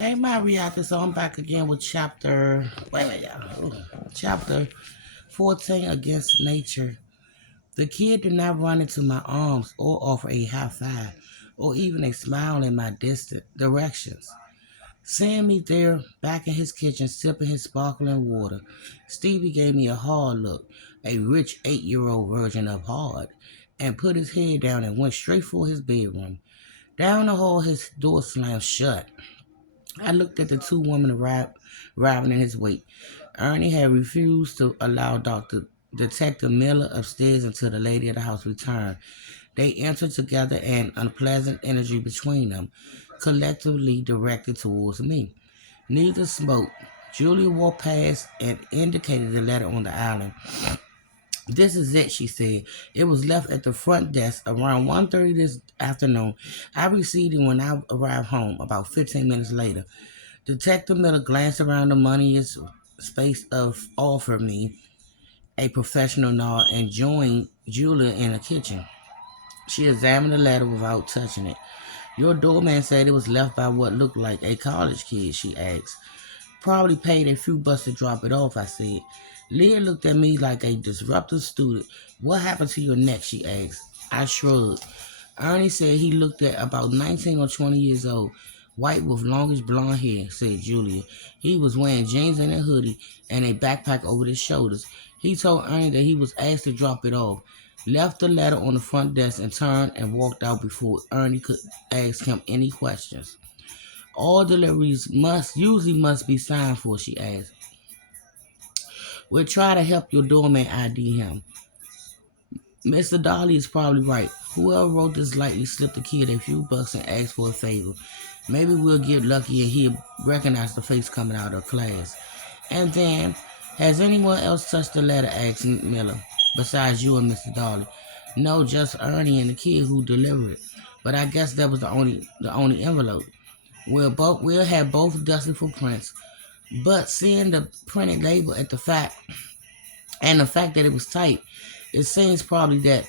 Hey, my reactor. So I'm back again with chapter. Wait a minute, y'all. Ooh. Chapter 14 Against Nature. The kid did not run into my arms or offer a high five or even a smile in my distant directions. Seeing me there, back in his kitchen, sipping his sparkling water, Stevie gave me a hard look, a rich 8-year-old version of hard, and put his head down and went straight for his bedroom. Down the hall, his door slammed shut. I looked at the two women arriving in his wake. Ernie had refused to allow Dr. Detective Miller upstairs until the lady of the house returned. They entered together, and unpleasant energy between them collectively directed towards me. Neither spoke. Julia walked past and indicated the letter on the island. This is it, she said. It was left at the front desk around 1:30 this afternoon. I received it when I arrived home about 15 minutes later. Detective Miller glanced around the money's space of offered me a professional nod and joined Julia in the kitchen. She examined the letter without touching it. Your doorman said it was left by what looked like a college kid, she asked. Probably paid a few bucks to drop it off, I said. Leah looked at me like a disruptive student. What happened to your neck, she asked. I shrugged. Ernie said he looked at about 19 or 20 years old, white with longish blonde hair, said Julia. He was wearing jeans and a hoodie and a backpack over his shoulders. He told Ernie that he was asked to drop it off, left the letter on the front desk and turned and walked out before Ernie could ask him any questions. All deliveries must be signed for, she asked. We'll try to help your doorman ID him. Mr. Dolly is probably right. Whoever wrote this likely slipped the kid a few bucks and asked for a favor. Maybe we'll get lucky and he'll recognize the face coming out of class. And then, has anyone else touched the letter? Asked Miller, besides you and Mr. Dolly. No, just Ernie and the kid who delivered it. But I guess that was the only envelope. We'll have both dusted for prints. But seeing the printed label at the fact and the fact that it was typed, it seems probably that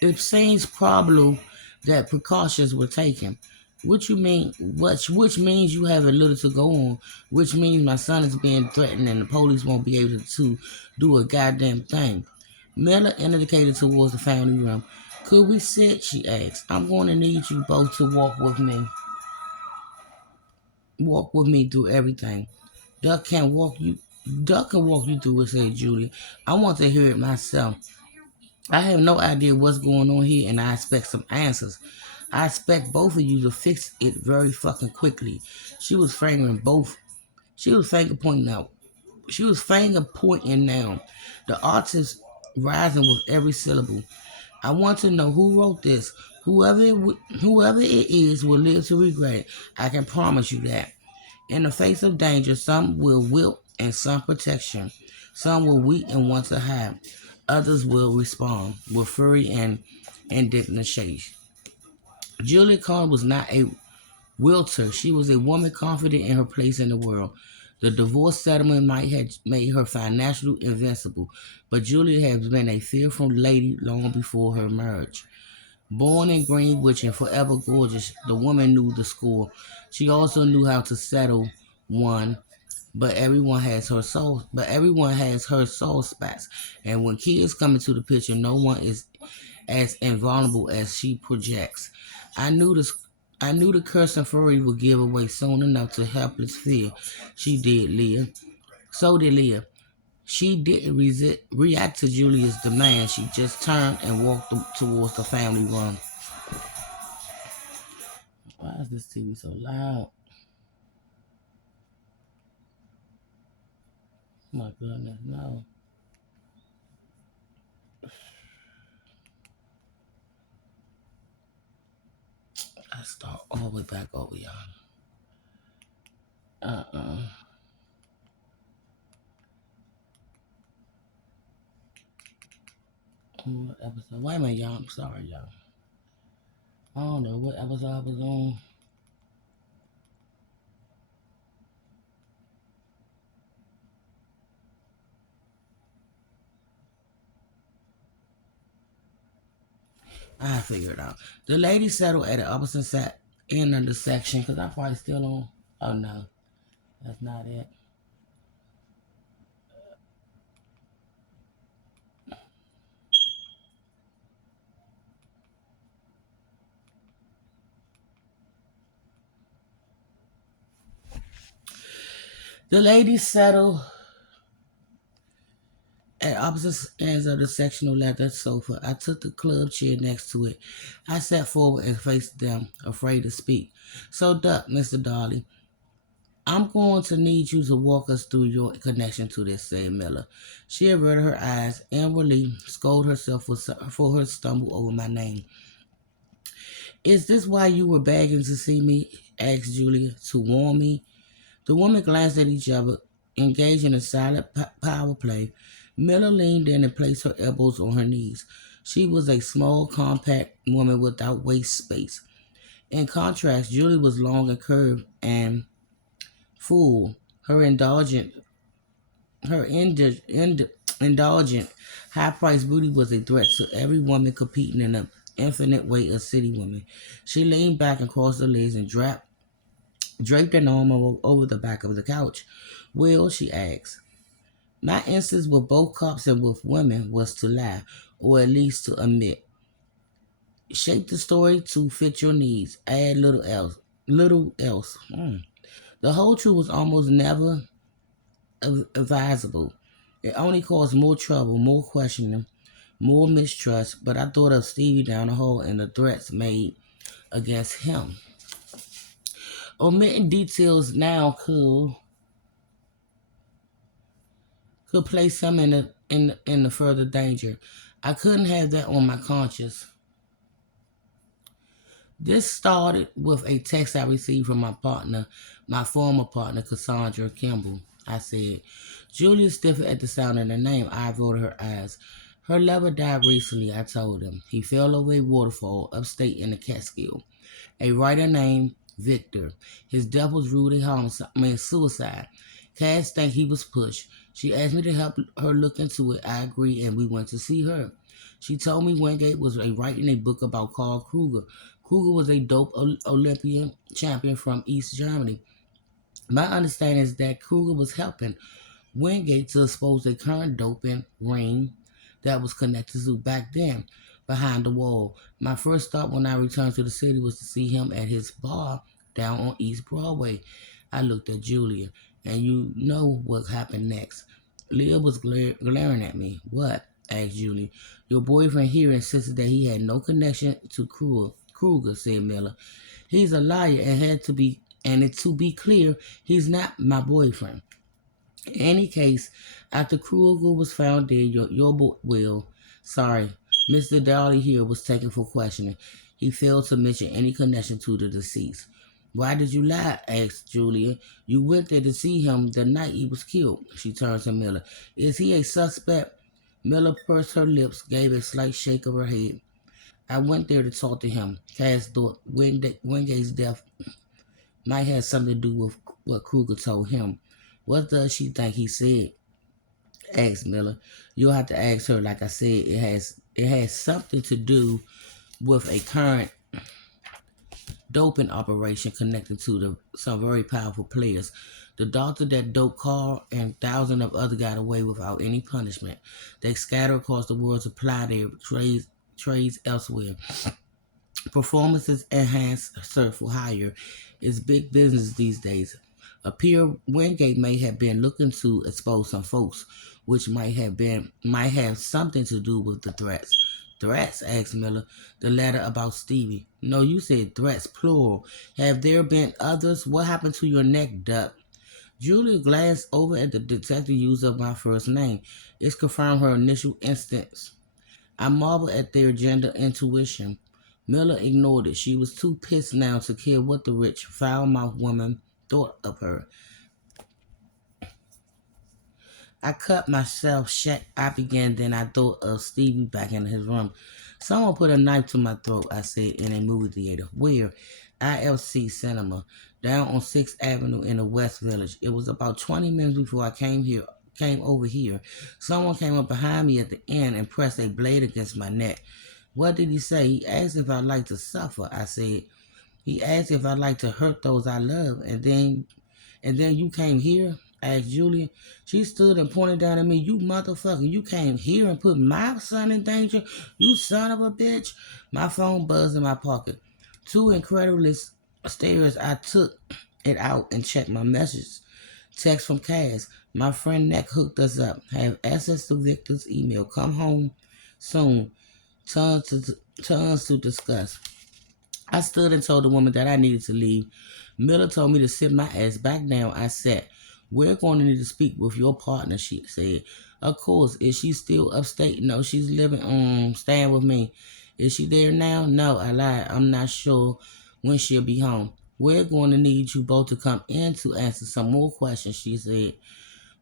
it seems probable that precautions were taken. Which means you have a little to go on, which means my son is being threatened and the police won't be able to do a goddamn thing. Miller indicated towards the family room. Could we sit? She asked. I'm going to need you both to walk with me through everything. Duck can walk you Duck can walk you through it, said Julia. I want to hear it myself. I have no idea what's going on here and I expect some answers. I expect both of you to fix it very fucking quickly. She was fingering both. She was finger pointing out. She was finger pointing now. The artist rising with every syllable. I want to know who wrote this. Whoever it is will live to regret it. I can promise you that. In the face of danger, some will wilt and some protection. Some will weep and want to hide. Others will respond with fury and indignation. Julia Carr was not a wilter. She was a woman confident in her place in the world. The divorce settlement might have made her financially invincible, but Julia has been a fearful lady long before her marriage. Born in Greenwich and forever gorgeous, the woman knew the score. She also knew how to settle one, but everyone has her soul spots. And when kids come into the picture, no one is as invulnerable as she projects. I knew this. I knew the curse and fury would give away soon enough to helpless fear. She did, Leah. So did Leah. She didn't react to Julia's demand. She just turned and walked towards the family room. Why is this TV so loud? My goodness, no. I start all the way back over, y'all. Uh-uh. What episode? Wait a minute, y'all. I'm sorry, y'all. I don't know what episode I was on. I figured it out. The lady settled at the opposite end of the section because I'm probably still on. Oh no, that's not it. The ladies settled at opposite ends of the sectional leather sofa. I took the club chair next to it. I sat forward and faced them, afraid to speak. So, Duck, Mr. Darley, I'm going to need you to walk us through your connection to this, said Miller. She averted her eyes, inwardly scolded herself for her stumble over my name. Is this why you were begging to see me? Asked Julia, to warn me. The women glanced at each other, engaged in a silent power play. Miller leaned in and placed her elbows on her knees. She was a small, compact woman without waist space. In contrast, Julie was long and curved and full. Her indulgent, high-priced beauty was a threat to every woman competing in the infinite weight of city women. She leaned back and crossed her legs and draped an arm over the back of the couch. Well, she asked. My instance with both cops and with women was to lie, or at least to omit. Shape the story to fit your needs. Add little else. Little else. The whole truth was almost never advisable. It only caused more trouble, more questioning, more mistrust. But I thought of Stevie down the hall and the threats made against him. Omitting details now could place him in the further danger. I couldn't have that on my conscience. This started with a text I received from my former partner, Cassandra Kimball. I said, Julia stiffened at the sound of the name. I averted her eyes. Her lover died recently, I told him. He fell over a waterfall upstate in the Catskill. A writer named Victor. His death was ruled a suicide. Cass think he was pushed. She asked me to help her look into it. I agreed, and we went to see her. She told me Wingate was writing a book about Carl Kruger. Kruger was a dope Olympian champion from East Germany. My understanding is that Kruger was helping Wingate to expose a current doping ring that was connected to back then behind the wall. My first thought when I returned to the city was to see him at his bar down on East Broadway. I looked at Julia, and you know what happened next. Leah was glaring at me. What? Asked Julia. Your boyfriend here insisted that he had no connection to Kruger, said Miller. He's a liar and to be clear, he's not my boyfriend. In any case, after Kruger was found dead, your boy will. Sorry, Mr. Darley here was taken for questioning. He failed to mention any connection to the deceased. Why did you lie? Asked Julia. You went there to see him the night he was killed. She turned to Miller. Is he a suspect? Miller pursed her lips, gave a slight shake of her head. I went there to talk to him. Cass thought Wingate's death might have something to do with what Kruger told him. What does she think he said? Asked Miller. You'll have to ask her. Like I said, it has something to do with a current doping operation connected to some very powerful players. The doctor that doped Carl and thousands of others got away without any punishment. They scattered across the world to ply their trades elsewhere. Performances enhanced surf for hire is big business these days. A peer Wingate may have been looking to expose some folks, which might have something to do with the threats. Threats? Asked Miller. The letter about Stevie. No, you said threats, plural. Have there been others? What happened to your neck, Duck? Julia glanced over at the detective use of my first name. It's confirmed her initial instance. I marveled at their gender intuition. Miller ignored it. She was too pissed now to care what the rich, foul-mouthed woman thought of her. I cut myself shut. I began, then I thought of Stevie back in his room. Someone put a knife to my throat, I said, in a movie theater. Where? ILC Cinema, down on 6th Avenue in the West Village. It was about 20 minutes before I came over here. Someone came up behind me at the end and pressed a blade against my neck. What did he say? He asked if I'd like to suffer. I said, He asked if I'd like to hurt those I love, and then you came here, asked Julia. She stood and pointed down at me. You motherfucker, you came here and put my son in danger? You son of a bitch. My phone buzzed in my pocket. Two incredulous stares, I took it out and checked my messages. Text from Cass. My friend Nick hooked us up. Have access to Victor's email. Come home soon. Tons to discuss. I stood and told the woman that I needed to leave. Miller told me to sit my ass back down. I sat. We're going to need to speak with your partner, she said. Of course. Is she still upstate? No, she's staying with me. Is she there now? No, I lied. I'm not sure when she'll be home. We're going to need you both to come in to answer some more questions, she said.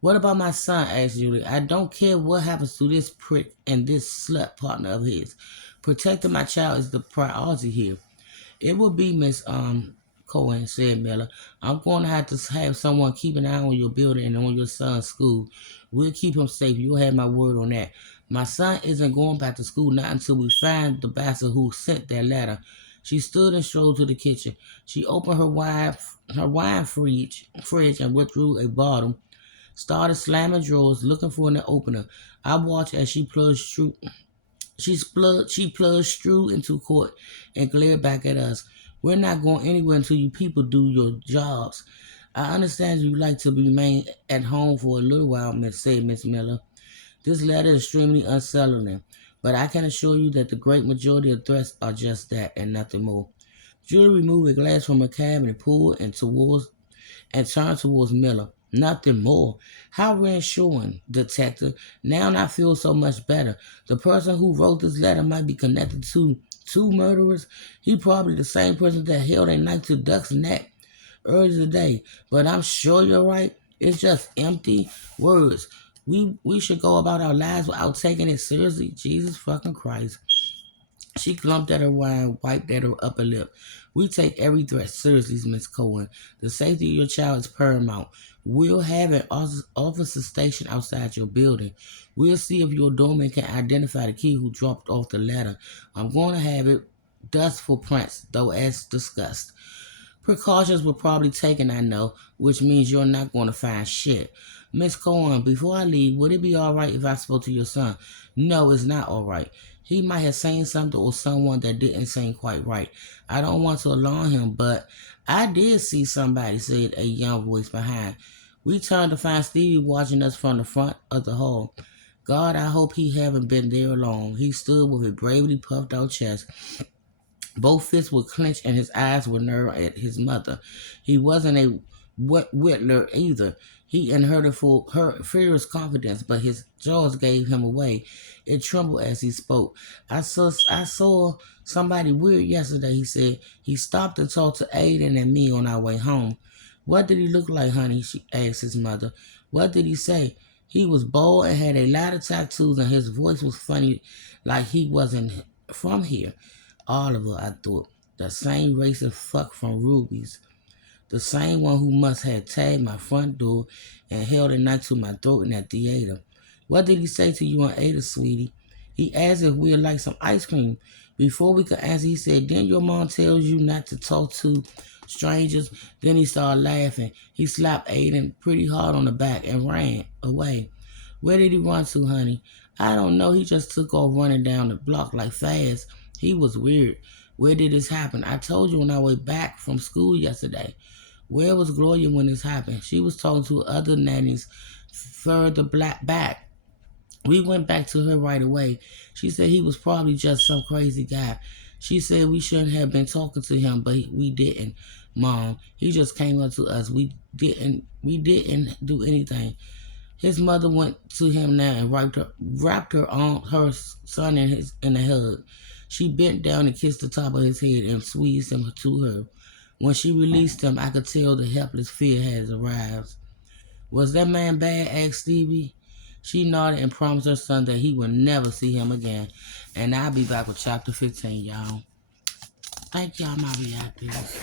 What about my son? Asked Julie. I don't care what happens to this prick and this slut partner of his. Protecting my child is the priority here. It will be, Miss Cohen, said Miller. I'm going to have someone keep an eye on your building and on your son's school. We'll keep him safe. You'll have my word on that. My son isn't going back to school not until we find the bastard who sent that letter. She stood and strolled to the kitchen. She opened her wine fridge and withdrew a bottle. Started slamming drawers, looking for an opener. I watched as she plunged through into court and glared back at us. We're not going anywhere until you people do your jobs. I understand you like to remain at home for a little while, Miss Miller. This letter is extremely unsettling, but I can assure you that the great majority of threats are just that and nothing more. Julie removed a glass from her cabinet, pulled and turned towards Miller. Nothing more. How reassuring, Detective. Now I feel so much better. The person who wrote this letter might be connected to two murderers. He probably the same person that held a knife to Duck's neck earlier today. But I'm sure you're right. It's just empty words. We should go about our lives without taking it seriously. Jesus fucking Christ. She glumped at her wine, wiped at her upper lip. We take every threat seriously, Miss Cohen. The safety of your child is paramount. We'll have an officer stationed outside your building. We'll see if your doorman can identify the kid who dropped off the letter. I'm going to have it dust for prints, though as discussed. Precautions were probably taken, I know, which means you're not going to find shit. Miss Cohen, before I leave, would it be all right if I spoke to your son? No, it's not all right. He might have seen something or someone that didn't seem quite right. I don't want to alarm him, but I did see somebody, said a young voice behind. We turned to find Stevie watching us from the front of the hall. God, I hope he haven't been there long. He stood with a bravely puffed out chest. Both fists were clenched and his eyes were narrowed at his mother. He wasn't a whittler either. He inherited her fierce confidence, but his jaws gave him away. It trembled as he spoke. I saw somebody weird yesterday, he said. He stopped and talked to Aiden and me on our way home. What did he look like, honey? She asked his mother. What did he say? He was bald and had a lot of tattoos, and his voice was funny, like he wasn't from here. Oliver, I thought. The same racist fuck from Ruby's. The same one who must have tagged my front door and held a knife to my throat in that theater. What did he say to you and Ada, sweetie? He asked if we'd like some ice cream. Before we could answer, he said, didn't your mom tell you not to talk to strangers? Then he started laughing. He slapped Aiden pretty hard on the back and ran away. Where did he run to, honey? I don't know. He just took off running down the block like fast. He was weird. Where did this happen? I told you on our way back from school yesterday. Where was Gloria when this happened? She was talking to other nannies further back. We went back to her right away. She said he was probably just some crazy guy. She said we shouldn't have been talking to him, but we didn't, Mom. He just came up to us. We didn't do anything. His mother went to him now and wrapped her son in a hug. She bent down and kissed the top of his head and squeezed him to her. When she released him, I could tell the helpless fear had arrived. Was that man bad? Asked Stevie. She nodded and promised her son that he would never see him again. And I'll be back with chapter 15, y'all. Thank y'all, my reactors.